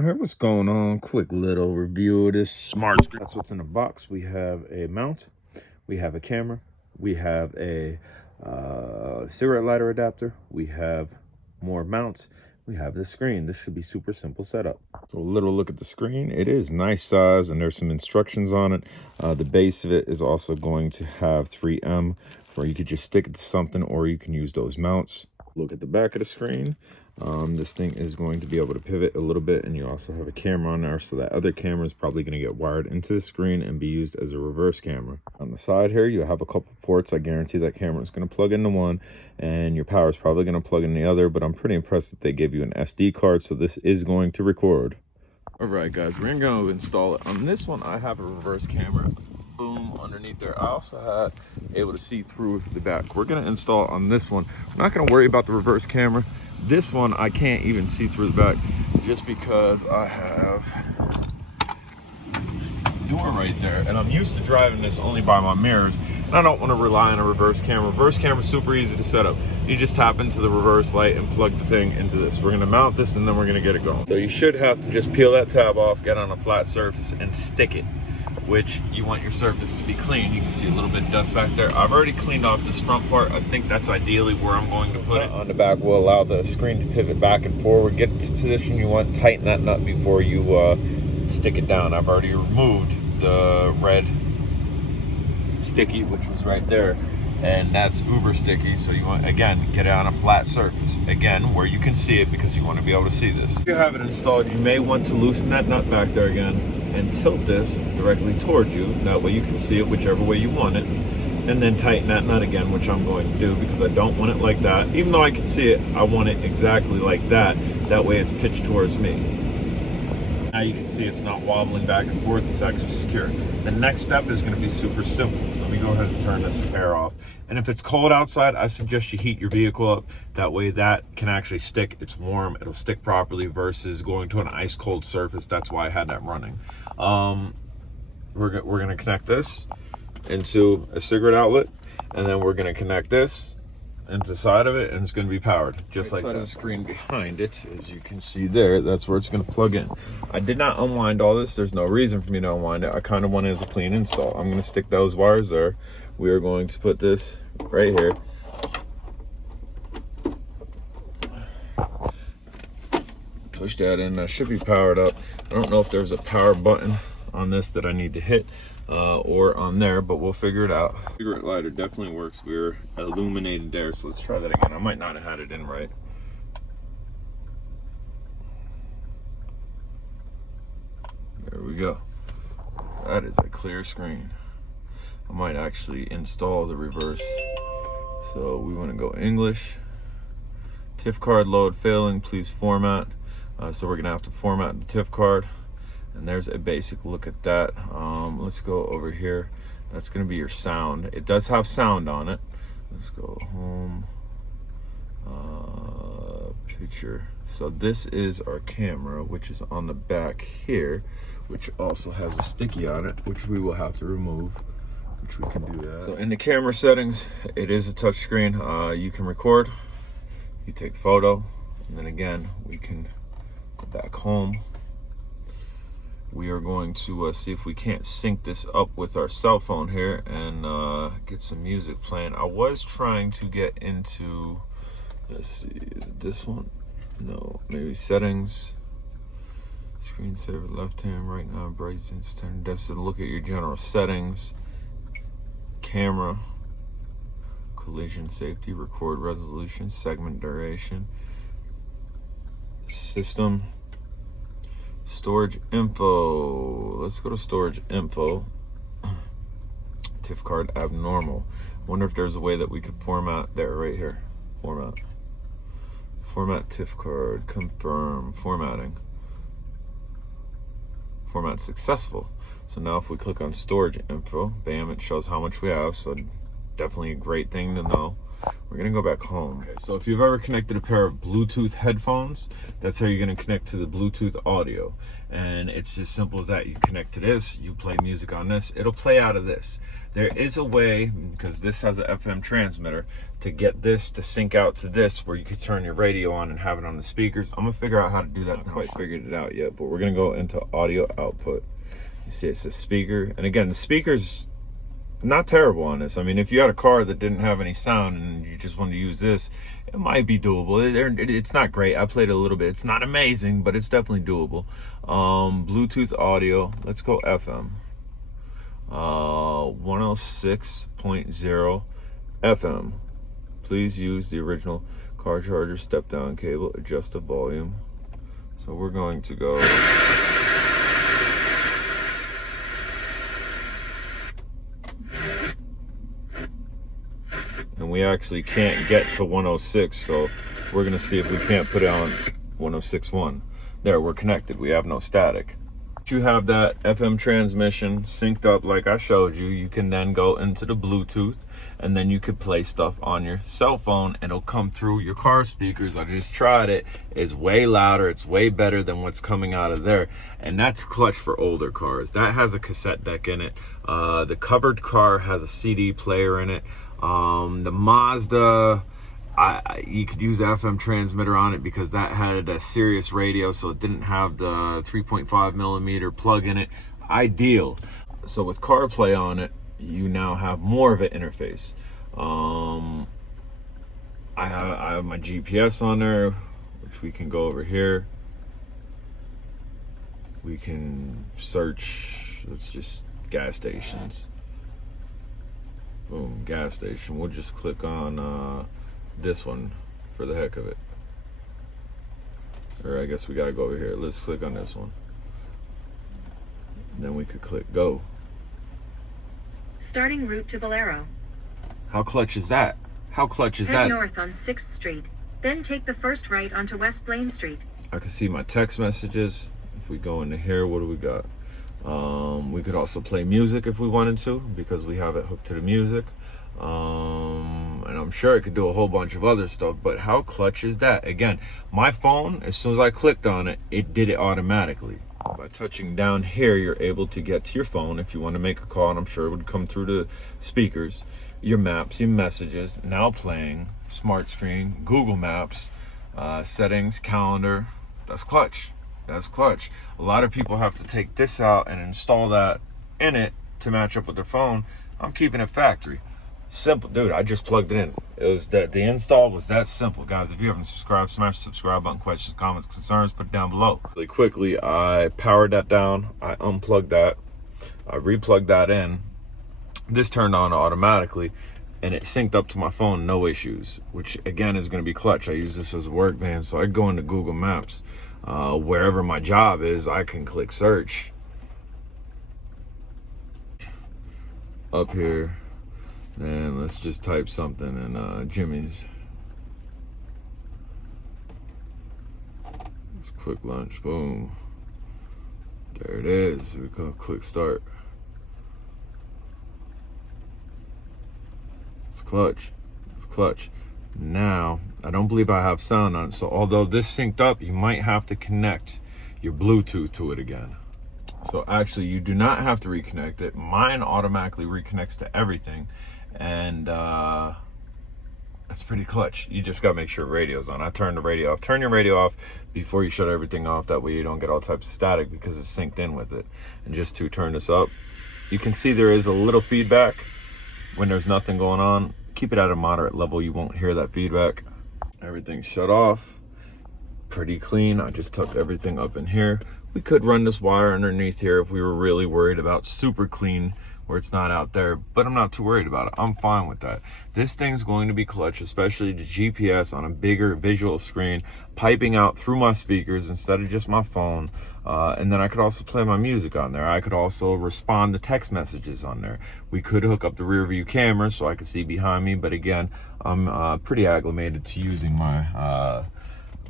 around here. What's going on? Quick little review of this smart screen. That's what's in the box. We have a mount, we have a camera, we have a cigarette lighter adapter, we have more mounts, we have the screen. This should be super simple setup. So a little look at the screen. It is nice size and there's some instructions on it. The base of it is also going to have 3M where you could just stick it to something, or you can use those mounts. Look at the back of the screen. This thing is going to be able to pivot a little bit, and you also have a camera on there, so that other camera is probably going to get wired into the screen and be used as a reverse camera. On the side here, you have a couple ports. I guarantee that camera is going to plug into one, and your power is probably going to plug in the other, but I'm pretty impressed that they gave you an SD card, so this is going to record. All right, guys, we're going to install it. On this one, I have a reverse camera. Boom, underneath there. I also had able to see through the back. We're going to install it on this one. We're not going to worry about the reverse camera. This one I can't even see through the back just because I have door right there, and I'm used to driving this only by my mirrors, and I don't want to rely on a reverse camera. Reverse camera is super easy to set up. You just tap into the reverse light and plug the thing into this. We're going to mount this and then we're going to get it going. So you should have to just peel that tab off, get on a flat surface and stick it, which you want your surface to be clean. You can see a little bit of dust back there. I've already cleaned off this front part. I think that's ideally where I'm going to put it. On the back will allow the screen to pivot back and forward. Get it to the position you want. Tighten that nut before you stick it down. I've already removed the red sticky, which was right there, and that's uber sticky. So you want, again, get it on a flat surface, again, where you can see it, because you want to be able to see this. If you have it installed, you may want to loosen that nut back there again and tilt this directly towards you. That way you can see it whichever way you want it, and then tighten that nut again, which I'm going to do because I don't want it like that. Even though I can see it, I want it exactly like that. That way it's pitched towards me. Now you can see it's not wobbling back and forth, it's actually secure. The next step is going to be super simple. Let me go ahead and turn this air off. And if it's cold outside, I suggest you heat your vehicle up. That way that can actually stick. It's warm, it'll stick properly versus going to an ice cold surface. That's why I had that running. We're going to connect this into a cigarette outlet, and then we're going to connect this into the side of it, and it's going to be powered just like that. Of the screen behind it, as you can see there, that's where it's going to plug in. I did not unwind all this. There's no reason for me to unwind it. I kind of want it as a clean install. I'm going to stick those wires there. We are going to put this right here. Push that in. That should be powered up. I don't know if there's a power button on this that I need to hit or on there, but we'll figure it out. Cigarette lighter definitely works. We're illuminated there, so let's try that again. I might not have had it in right. There we go. That is a clear screen. I might actually install the reverse. So we want to go English. TIF card load failing, please format. So we're gonna have to format the TIF card. And there's a basic look at that. Let's go over here. That's going to be your sound. It does have sound on it. Let's go home. Picture. So this is our camera, which is on the back here, which also has a sticky on it, which we will have to remove, which we can do that. So in the camera settings, it is a touch screen. You can record, you take photo, and then again, we can go back home. We are going to see if we can't sync this up with our cell phone here and get some music playing. I was trying to get into, let's see, is it this one? No, maybe settings. Screensaver, left hand, right now, brightness, turn. That's to look at your general settings. Camera, collision safety, record resolution, segment duration, system. Storage info. Let's go to storage info. TIF card abnormal. Wonder if there's a way that we could format there, right here. Format TIF card. Confirm formatting. Format successful. So now if we click on storage info, bam, it shows how much we have. So definitely a great thing to know. We're gonna go back home. Okay, so if you've ever connected a pair of Bluetooth headphones, that's how you're gonna connect to the Bluetooth audio. And it's as simple as that. You connect to this, you play music on this, it'll play out of this. There is a way, because this has an FM transmitter, to get this to sync out to this, where you could turn your radio on and have it on the speakers. I'm gonna figure out how to do that. I haven't quite figured it out yet, but we're gonna go into audio output. You see it says speaker, and again, the speakers not terrible on this. I mean, if you had a car that didn't have any sound and you just wanted to use this, it might be doable. It's not great. I played a little bit. It's not amazing, but it's definitely doable. Bluetooth audio. Let's go FM. 106.0 FM. Please use the original car charger step down cable. Adjust the volume. So we're going to go. And we actually can't get to 106, so we're gonna see if we can't put it on 106.1. There, we're connected, we have no static. You have that FM transmission synced up like I showed you. You can then go into the Bluetooth, and then you could play stuff on your cell phone and it'll come through your car speakers. I just tried it. It's way louder, it's way better than what's coming out of there. And that's clutch for older cars. That has a cassette deck in it. The covered car has a CD player in it. The Mazda, you could use the FM transmitter on it because that had a Sirius radio, so it didn't have the 3.5 millimeter plug in it. Ideal. So with CarPlay on it, you now have more of an interface. I have my GPS on there, which we can go over here. We can search, let's just gas stations. Boom, gas station. We'll just click on this one for the heck of it. Or I guess we gotta go over here. Let's click on this one. And then we could click go. Starting route to Valero. How clutch is that? How clutch is that? Head north on 6th Street, then take the first right onto West Blaine Street. I can see my text messages. If we go into here, what do we got? We could also play music if we wanted to, because we have it hooked to the music. And I'm sure it could do a whole bunch of other stuff, but how clutch is that? Again, my phone, as soon as I clicked on it, it did it automatically. By touching down here, you're able to get to your phone if you want to make a call, and I'm sure it would come through the speakers, your maps, your messages, now playing, smart screen, Google Maps, settings, calendar. That's clutch. That's clutch. A lot of people have to take this out and install that in it to match up with their phone. I'm keeping it factory. Simple, dude. I just plugged it in. It was that the install was that simple, guys. If you haven't subscribed, smash the subscribe button. Questions, comments, concerns, put it down below. Really quickly, I powered that down. I unplugged that. I replugged that in. This turned on automatically, and it synced up to my phone, no issues. Which again is going to be clutch. I use this as a work band, so I go into Google Maps. Wherever my job is, I can click search. Up here. And let's just type something in Jimmy's. It's quick lunch, boom. There it is. We're gonna click start. It's clutch. It's clutch. Now, I don't believe I have sound on it, so although this synced up, you might have to connect your Bluetooth to it again. So actually, you do not have to reconnect it. Mine automatically reconnects to everything. And that's pretty clutch. You just gotta make sure radio's on. I turned the radio off. Turn your radio off before you shut everything off. That way you don't get all types of static because it's synced in with it. And just to turn this up, you can see there is a little feedback when there's nothing going on. Keep it at a moderate level. You won't hear that feedback. Everything's shut off. Pretty clean. I just tucked everything up in here. We could run this wire underneath here if we were really worried about super clean where it's not out there, but I'm not too worried about it. I'm fine with that. This thing's going to be clutch, especially the GPS on a bigger visual screen, piping out through my speakers instead of just my phone. And then I could also play my music on there. I could also respond to text messages on there. We could hook up the rear view camera so I could see behind me, but again, I'm pretty acclimated to using my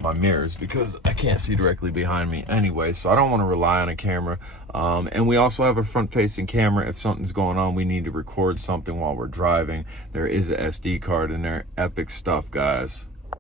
my mirrors because I can't see directly behind me anyway, so I don't want to rely on a camera. And we also have a front-facing camera. If something's going on, we need to record something while we're driving, there is a SD card in there. Epic stuff, guys.